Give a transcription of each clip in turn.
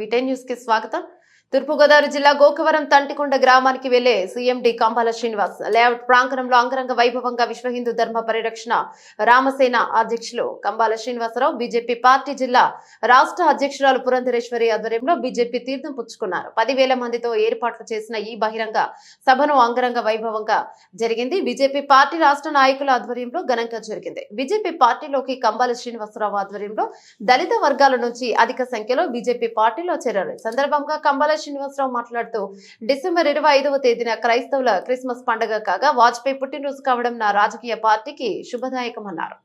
వీటెన్ news కి స్వాగతం. తూర్పుగోదావరి జిల్లా గోకవరం తంటికొండ గ్రామానికి వెళ్లే సీఎండి కంబాల శ్రీనివాస్ లేఅవుట్ ప్రాంగణంలో అంగరంగ వైభవంగా విశ్వ హిందూ ధర్మ పరిరక్షణ రామసేన అధ్యక్షులు కంబాల శ్రీనివాసరావు, బీజేపీ పార్టీ జిల్లా రాష్ట్ర అధ్యక్షురాలు పురంధరేశ్వరి ఆధ్వర్యంలో బీజేపీ తీర్థం పుచ్చుకున్నారు. 10,000 మందితో ఏర్పాట్లు చేసిన ఈ బహిరంగ సభను అంగరంగ వైభవంగా జరిగింది. బీజేపీ పార్టీ రాష్ట్ర నాయకుల ఆధ్వర్యంలో ఘనంగా జరిగింది. బీజేపీ పార్టీలోకి కంబాల శ్రీనివాసరావు ఆధ్వర్యంలో దళిత వర్గాల నుంచి అధిక సంఖ్యలో బీజేపీ పార్టీలో చేరారు. సందర్భంగా కంబాల శ్రీనివాసరావు మాట్లాడుతూ, డిసెంబర్ 25వ తేదీన క్రైస్తవుల క్రిస్మస్ పండుగ కాగా వాజ్పేయి పుట్టినరోజు కావడం నా రాజకీయ పార్టీకి శుభదాయకమన్నారు.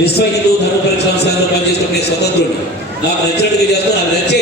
విశ్వ హిందూ ధర్మ పరిరక్షణ సంస్థలో పనిచేసుకునే స్వతంత్రుడు నాకు నచ్చినట్టుగా చేస్తాను. నాకు నచ్చే